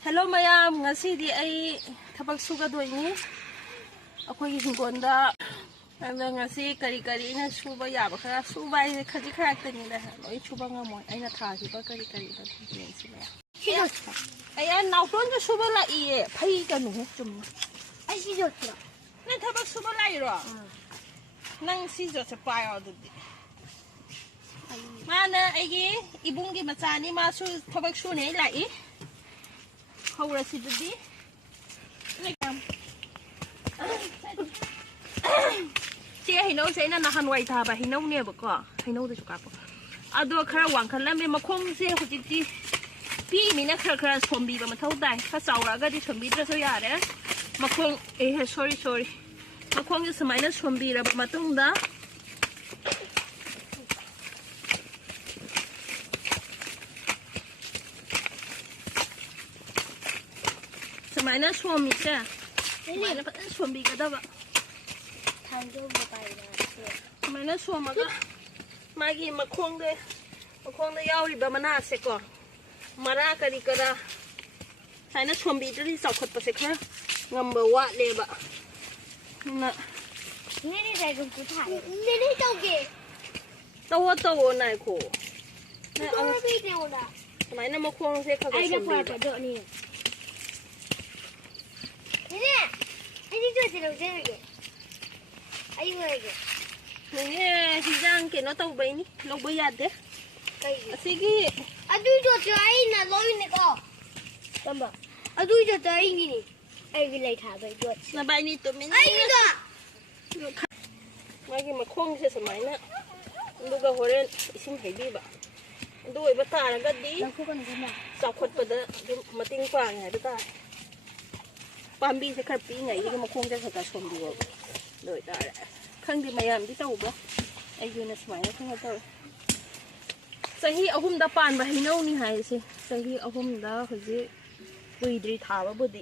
Hello mayam, ngasi di ay tabag suga do ini. Ako hinggonda ang ngasi kari-kari na suba yaba kaya suba ay kaji karakter nila. Ay suba nga mo ay natagi ba kari-kari ba din sila. Ayan, nauton yung suba la iye. Pay ka no 좀. Ay sijotra. Na tabag suba la iro. Nang sijotra payo dudi. Mana ay ibunggi matani masu tabag sune la i. Howra si Dudi. Siya hinaw sa ina nahanway taba hinaw niya ba ko? Hinaw da suka po. Ado kara wang kan lamay makong siya hujiti. Pi mina kara sombi ba mataw dai. Kasaura ga di sombi dra so yare. Makong sorry. Makong yung samay na sombi ra ba matong da. Mana suami saya, mana pun suami kita ba? Tanggal berapa ini? Mana suami ka? Magi makong de yauri ba mana seko? Mara kari kara. Sana suami itu di sakot pa sekha. Ngambawa le ba? Na. Ini saya gumpu thai. Ini toge. Tawo nai ko. Na ang video na. Mana makong sekha ka suami. Ay na pa do ni. Ini tuh tidak jadi. Ayo lagi. Ini hijang kena tahu ba ini? Lo bayad deh. Sige. Aduh itu try na lo ini ko. Tamba. Aduh itu try ini. Ay gilay thaba jot. Na ba ini to min? Ay ito. Magi makong siya sa mana. Nduga horen isim hebi ba. Nduga iba taraga di. Laku kan guna. Sakot pa da mating pa nga da. Pambi sa karpi nga hindi mo kung sa kasombi ko. Loy tara. Kang di mayam di tao ba? Ay yun na smile kung ito. Sahi ahum da pan ba hinaw ni hay si. Sahi ahum da kasi uidri thawa budi.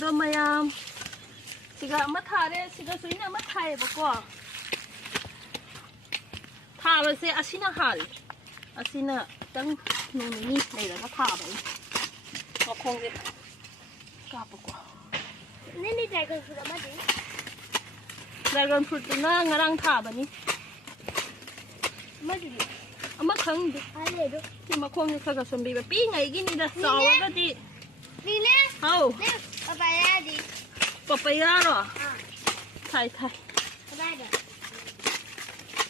Do mayam. Siga mathare siga suina mathaye ba ko. Thawa se asina hal. Asina tang nuni này là nó thả vậy nó không biết cặp của Nên đi dragon fruit apa sih? dragon fruit itu na ngarang thả vậy ni Apa sih? ama khang đi Ada itu. nhưng mà không như cái chuẩn bị pi ngày gini dah sao cái đi Ni ne? hao Ne, papaya di. papaya rồi Ah, thay apa ada?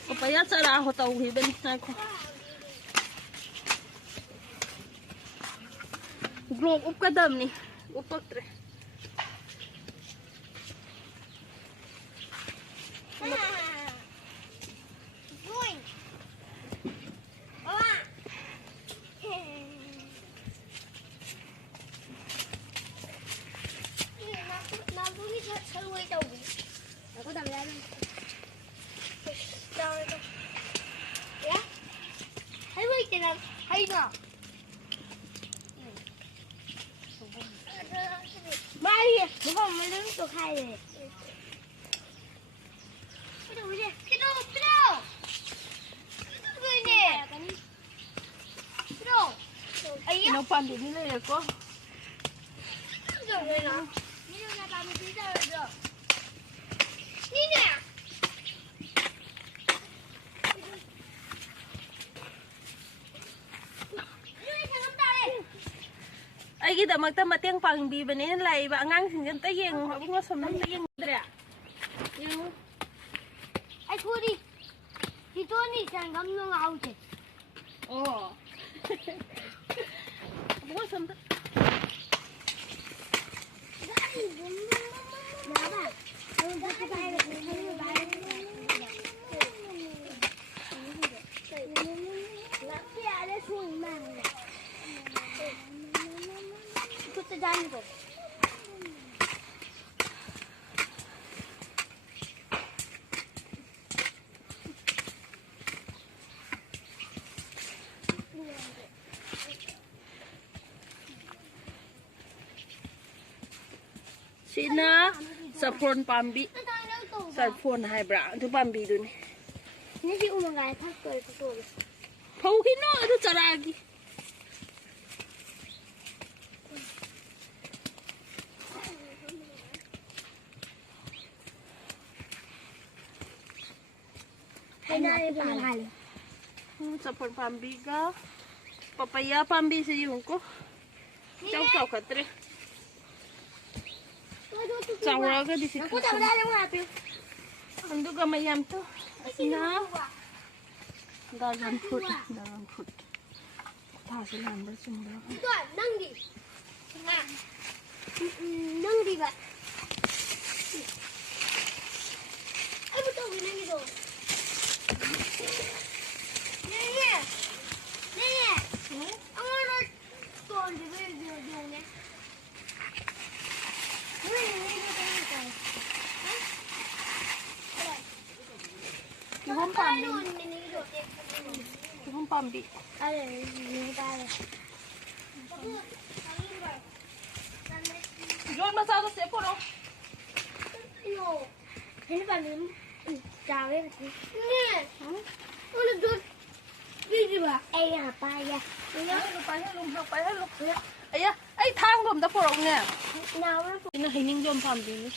papaya cara họ tàu thì bên này không glog up ka dam ni upak tre Going. Mama. Aku ni selalu tahu. Aku dah berani. Ya? Hai wait jangan. Hai no. Mari, bukan malam tu khaiเลย. nó pan đi này có ai kita magta matiang pang bi benin lai ba ngang sin tay yeng ha bunga som nang yeng dra yung ai thua đi thì tôi đi sang ngắm nó ngầu chứ bunga som ta Jangan tu. Sina saffron pambi saffron hai bra tu pambi tu ni Ini si umang gaya tak kau itu. Pauhin no, itu cara lagi. Sapon pambiga. Papaya pambi sa yung ko. Chow katre. Cawaga di situ. Ando ga mayam to. Asina. Dragon fruit. Tahu lambat semua. Itu nangdi. Nangdi ba? Apa tu nangdi tu? Nenek. Aku nak tuan di video ni. Kihom pambi. Kihom pambi. Ada ni ada. Jual masado siapa lo? Yo. Ini paling cawe ni. Ni. Udah jual. Ini ba? Apa ya? Lupa ya. Ayah, thangผมตะปรกเนี่ย Nào nóนี่นะให้นิ่งยอมพามดีนี่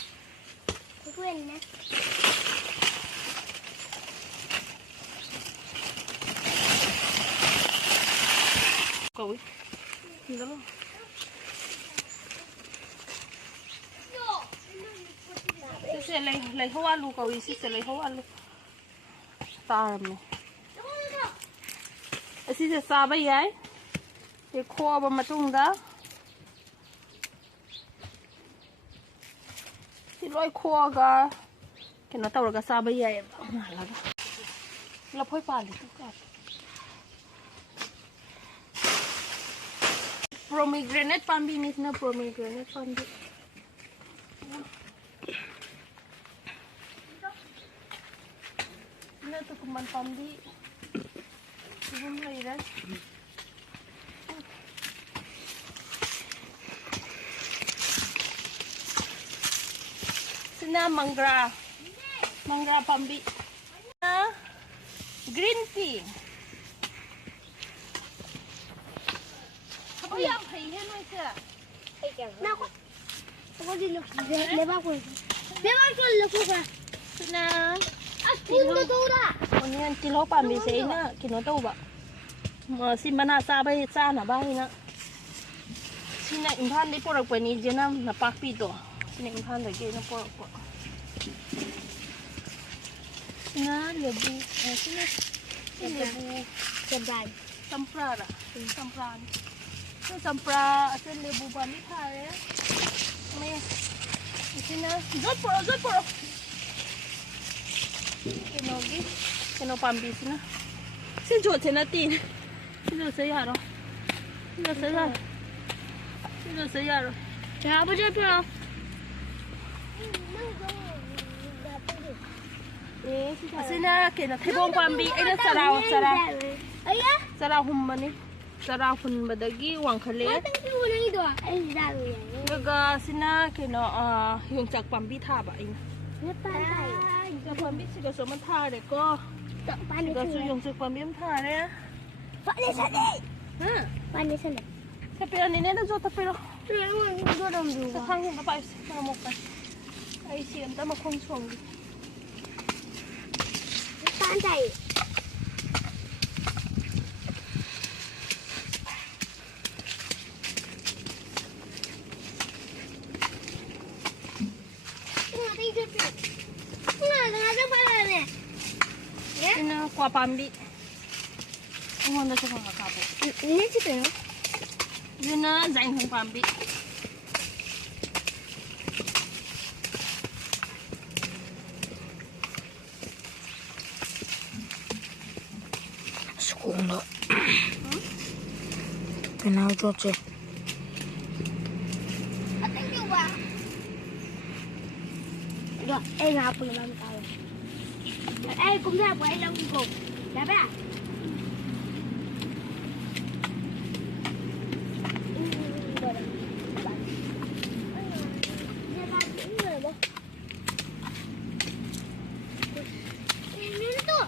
quên nè. Cậu ấy. Nhìn đó luôn. Sẽ lấy hấu ăn luôn cậu ấy sẽ lấy hấu ăn luôn. Ta làm này. Sẽ xa bây ấy. Để khoa vào mặt trung đó. Thì lôi khoa cả. Cái nó tao là cái xa bây ấy. Là phôi bàn thì tất cả. Pomegranate pambi ni na pomegranate pambi. Na to kuman pambi. Ibon lagi dah. Sina mangga pambi. Na green tea. Apa yang hay macam? Nào có gì được để bao quần. Để bao quần là cô cả. Na. Phun cho tôi đã. Ini yang kilo pambi saya na kilo tahu ba. Si mana sabai sa na ba na. Sina impan di porak pa ni jenam na pakpi to. Sina impan lagi na porak pa. Sina lebu, sina lebu Sebai. sampra ra, sampra. Sampra asin lebu pambi thare. Me sina zot poro. Kenogi, keno pambi sina. Sin jod sina tin. Sina saya ro. Sina saya ro. Cha ba je poro. Sina kena thebong pambi ai na sarau. Ayah. Sarau hum mani. Sarau hun badagi wang khale. Thank you nang itu. Ay dalu yan. Gaga sina kena yung chak pambi tha ba ai. Ni pantai. Chak pambi siga so man tha de ko. Tak panik. Siga so yung chak pambi man tha de. Panik sana. Ha. Panik sana. Tapi ani ne na jo ta pero. Dua dong Sa dua. thang hum pa sa mo ka. Ai siam ta ma khong chong. Pantai. Sina kwa pambi. Ang na siya kang kapo. Ini situ ya. Yun na zain hong pambi. Sekolah. Kenal cuaca. Thank you ba. Được, em học được làm tàu. Em cũng ra của em đông cùng. Dạ ba. Ini tuh.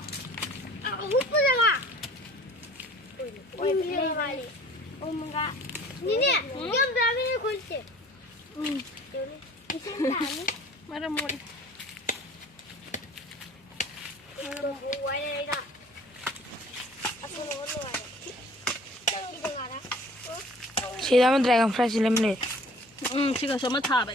Aku lupa sama. 니네 이건 다음에 골지. Mara mo. 뭐 와이래가. 앞으로 올라와요. 땡기도 가라. सीधा में dragon fresh lemonade Siga sama tha ba.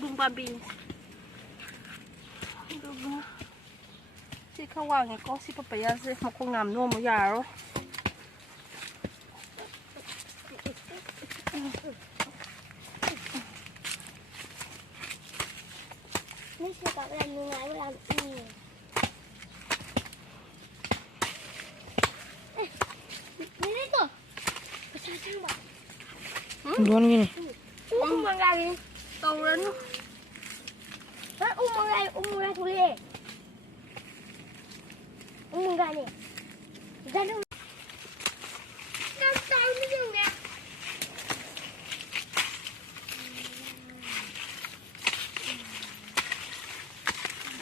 Bung pambi. Si khawang ni ko si papaya si ko ngam no mo ya ro. Mấy xe cậu làm như ngày làm gì? Đi đấy cơ. Sao sang bảo? दोनों भी नहीं Mang ra đi. Tàu lên. Mang ra thôi đi. Mang ra đi. Ra đâu? Sao sao nó dừng nè?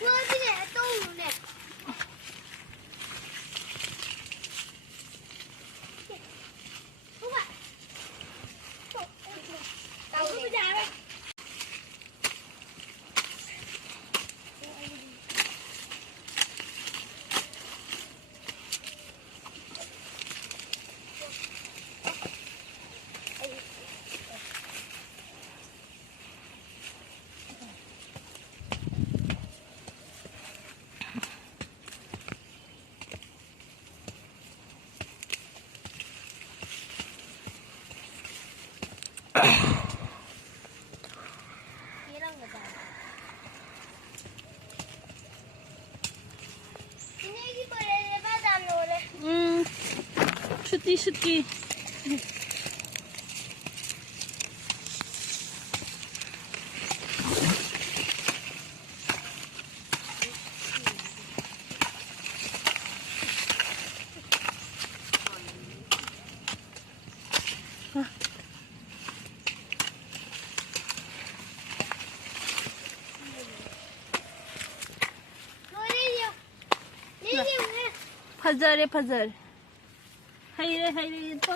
Đưa đi nè, tôi nè. Không ạ. Tao cứ ra đây. 이런 거잖아. 이네기 버레 바다 노래. Suti. 노래요. 니네 Phazar. Hay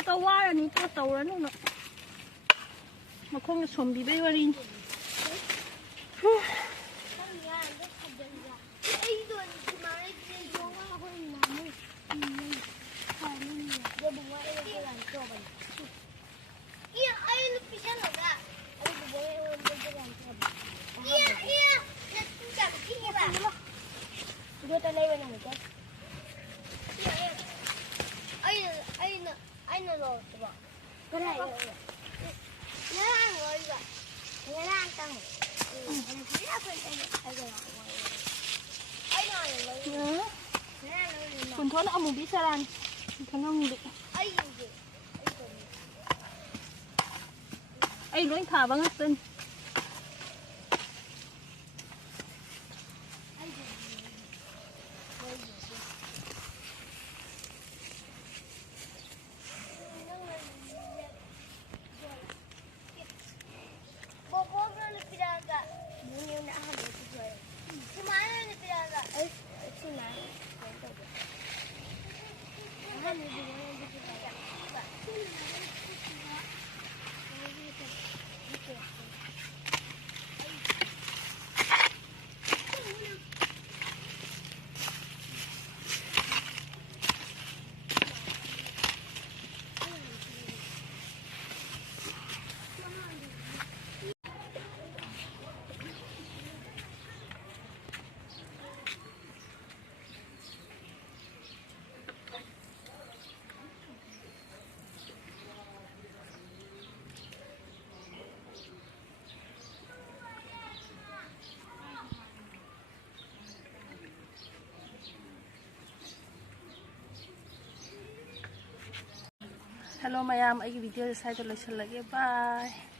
to wa ni to tàu lên nó. Mà không sum bi be wa rin. Anh nó rồi bỏ cái này rồi nó ăn rồi vậy nó ăn tăng anh thấy là phải anh rồi anh nói rồi Kun thon amu bi saran. Kun amu bi. anh gì Ai loin tha bang tin. Hello mayam, ay video sa ito lang siya lagi. Bye.